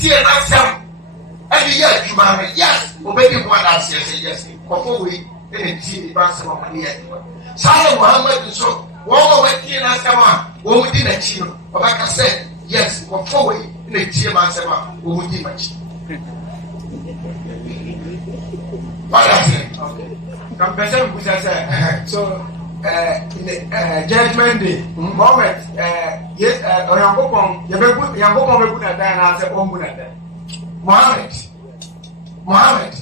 tie na sam and yes you man yes obey one that says yes before we in tie ba sam ma ne yes Sala Muhammad so one way tie na sam a wo mu di na chi no obaka say yes before we in tie ma sam a wo mu di ma chi okay so in the judgment day moment yes Oyankopon Yankopon be put that and say Muhammad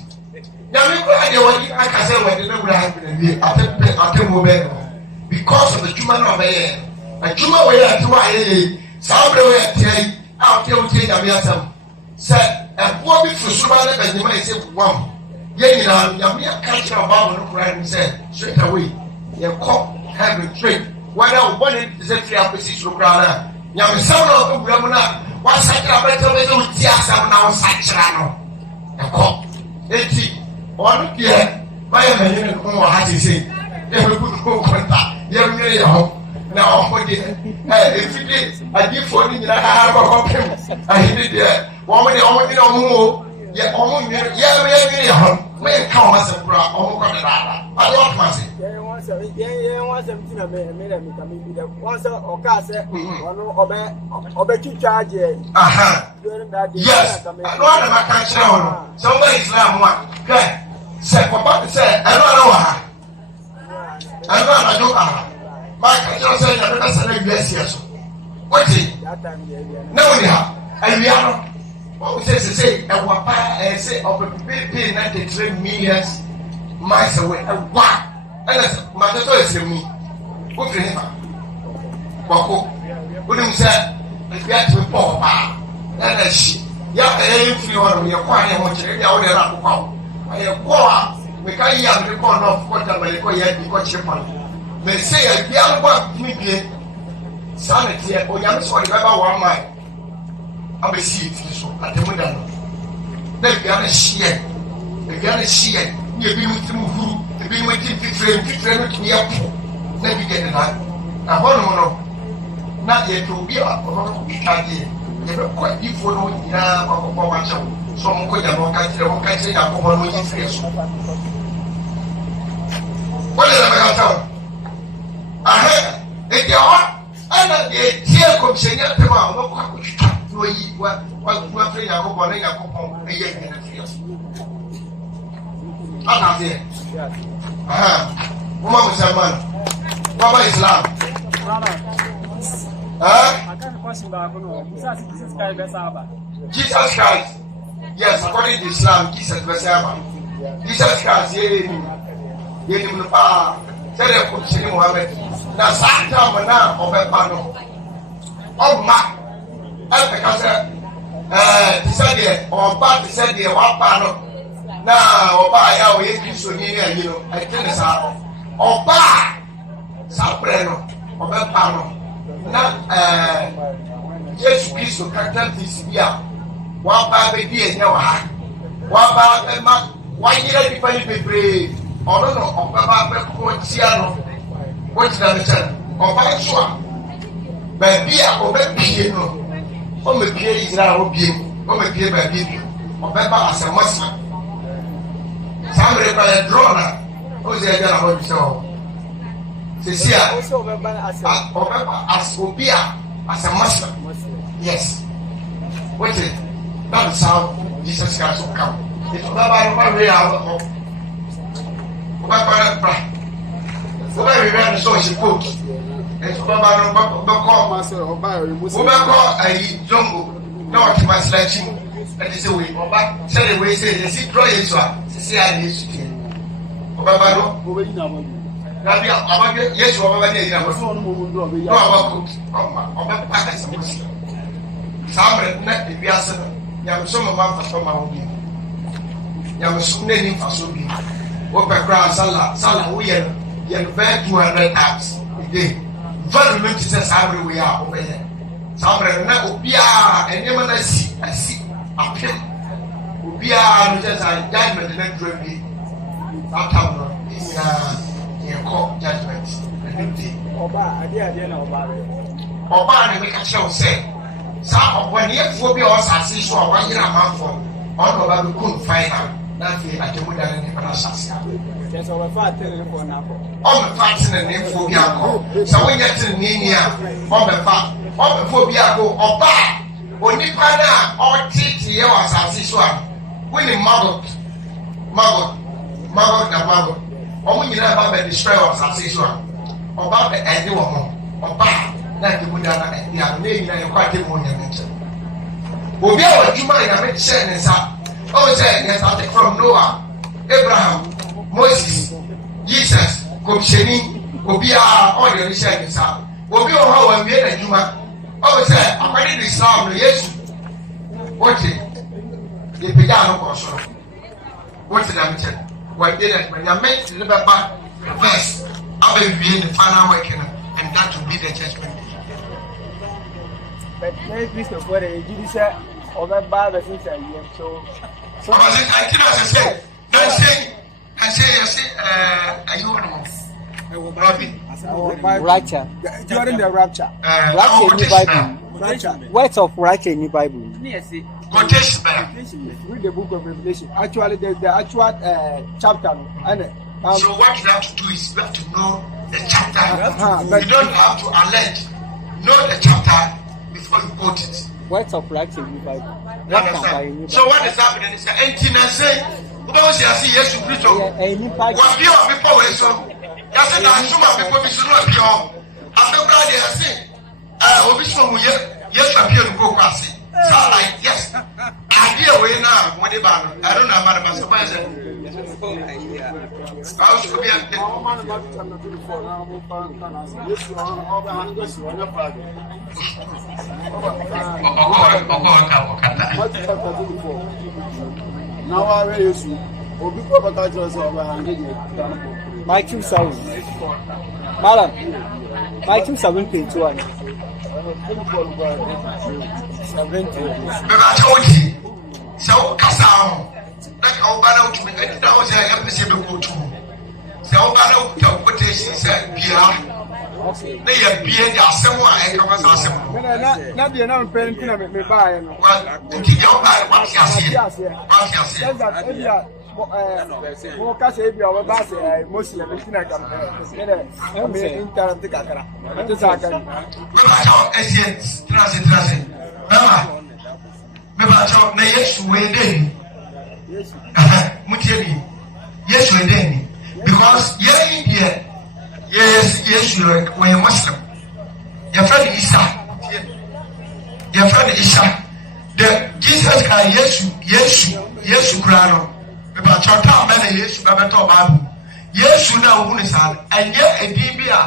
Yami ko ade wadi aka say wadi na bra happen dey at moment because of the human of here a human way at why sao bre we tie out here we take am yatam say e bo bi fusuba na banyima e say wam ye nyina Yami aka kira ba no kura ni say straight away you call heaven trade whether one is a free opposition program ya me some no program na wa sakra better we do ti asam na o sakra no you call eti on kia ba ya me ni ko wa ha ti say e we put ko konta ye me ya ho na o ko de if it adi for ni na ha ba ko pem a hidi de wo me de o me o ye o mo ni ye me ya ho me ka o ma se bra o mo ko de da I don't want to say. Yeah, once I'm in a minute, once or say, charge. Yes, I know my country. Somebody Islam one. Okay, say, Papa say, I don't know. My country say, I don't say, yes. What is it? No, we have. And we are. What we say, and what I say, of a pay 93 million. Miles away, and what? And my daughter is me. What can you Wako? Wouldn't say, if you have to be poor, and she, you have to aim for your quiet, what you're out there. I have war. We can't hear the corner of what I'm going to yet because you're on. They say, I can't work me. Sanity, or young sort of ever one mile. I'll be seeing you at the window. Then be on a sheer. If you're on a sheer. You be with him who be with him to be up. Let me get it out. Now, one not yet to be up or never quite before knowing now or watch out. Some good and one can say that one with his face. What is about? I heard if you are, and the dear comes saying that what thing I hope on a year and a few. I'm there. Woman was a man. Baba Islam. I can't question about Jesus Christ. Yes, according to Islam, Jesus was a Jesus Christ. Ye ni mpa. Sele ko chini Muhammad. Na santa mana obepano. Oma. Alpekasa. Tisade oba tisade wapano. Na oba ya we Kristo ni ni no I think sa oba sapre no obepa no na Jesus Kristo kakta tisibia wa ba be die nya wa ha wa ba ma wa yira di pani bebre ono no oba ba ko tia no what na me chan oba so a ba bia obepie no o me pie Israel obie o me pie ba bia obeba asamasa Samre by a drone. Who's the other one? So, Cecilia, as Obia, as a Muslim. Yes. What is it? That is how Jesus Christ will come. It's about way out of very very so she put. It's about a jungle. No, it's my sledging. That is the way. Oba say the way say they see draw into see how they shoot. Oba no. That be about yes oba dey na. No oba cook. Oba pack some musi. Samre na e biase no. Ya so mama faso ma obi. Ya so na ni faso bi. Wo pe kra sala wo ye no 200 apps a day. Very much says everywhere over here. Samre na obia enyema na si apem obia no just a judgment na drabi after no in court judgment and oba ade na oba ne make a show say Some when you phobia or assassin or 1 year a month for on the good final. Nothing I can put that in the assassin. Yes, over 5 for now. All the facts in the name phobia. So when you get to Nina, all the fact, all the phobia go or back. When you find out all TT or assassin, winning maggot. Or when you know about the destroyer of assassin, or about the end or back. Like the Buddha and the Armenian and quite a monument. Will be our human and make sense. Oh, yes, I take from Noah, Abraham, Moses, Jesus, Kopsheni, Obia, all the Richard. Will be how I made a human. Oh, say, I'm ready to Islam, yes. What it? The piano also. What's the answer? What did it when you make the verse? I will be in the final working, and that will be the judgment. But Mary Christopher, you said, over Baba since I am so. So I say, are you rapture. During the rapture. Rapture in the Bible. Words of rapture in the Bible. quotation? Read the book of Revelation. Actually, the actual chapter. So what you have to do is you have to know the chapter. You don't have to allege. Know the chapter before you quote it. Words of rapture in the Bible. So what is happening is that emptiness say, because you see yes, you preach on what you are before we so. Yes, and I'm sure people be sure of you. After God, they are saying, Obispo, yes, I'm here to go past it. So, like, yes, idea way now, what about I don't know about the master. I was to be a now I raise you. Matthew 7. Madam, Matthew 7:21. So, Casal, like our banner to me, and that was a embassy to go to. So, banner quotation said, they are being the someone and come as a not the number painting of me by. well, to keep your mind, what you see. What you see. Because if you are a Muslim, it's not going to be interrupted. What is happening? Because yes, you're a Muslim. Your friend Isa. The Jesus Christ, yes, Christ. About your town, yes, Bible. Yes, you know, and yet a DBA,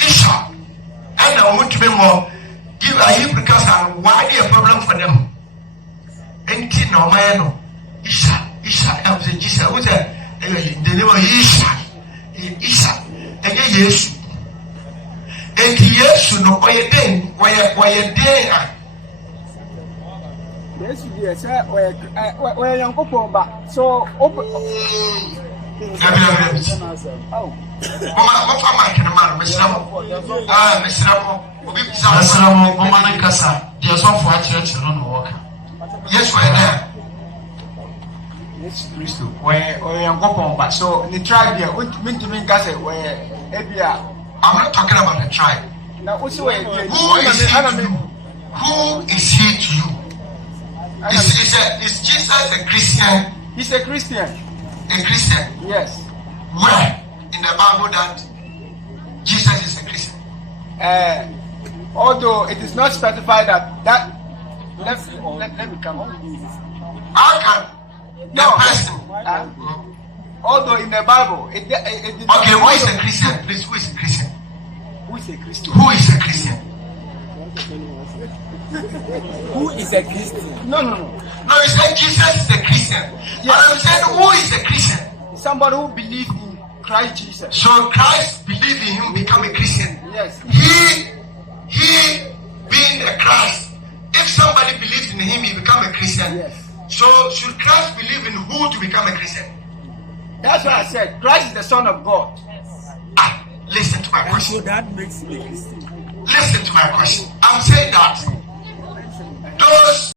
Isha, and I want to be more. Give a because I'm why a problem for them. And no man, Isha, I was a Jesus, who's the name of Isha, and yes, and yes, you know, why a day. Yes, where young people back. So, open. Yes, we're there. Yes, Christo. Where young people back. So, the tribe here, what mean to me, Gassa, where Ebia. I'm not talking about the tribe. Now, what's the way? Who is he to you? Is Jesus a Christian? He's a Christian. A Christian? Yes. Where in the Bible that Jesus is a Christian? Although it is not specified that let me come on. How can the person? Although in the Bible it okay, who is a Christian? Please, who is a Christian? Who is a Christian? Who is a Christian? Who is a Christian? No. No, you said Jesus is a Christian. Yes. But I'm saying who is a Christian? Somebody who believes in Christ Jesus. So Christ believe in him, become a Christian. Yes. He being a Christ. If somebody believes in him, he become a Christian. Yes. So should Christ believe in who to become a Christian? That's what I said. Christ is the Son of God. Listen to my question. So that makes me a Christian. Listen to my question. I'm I'm saying that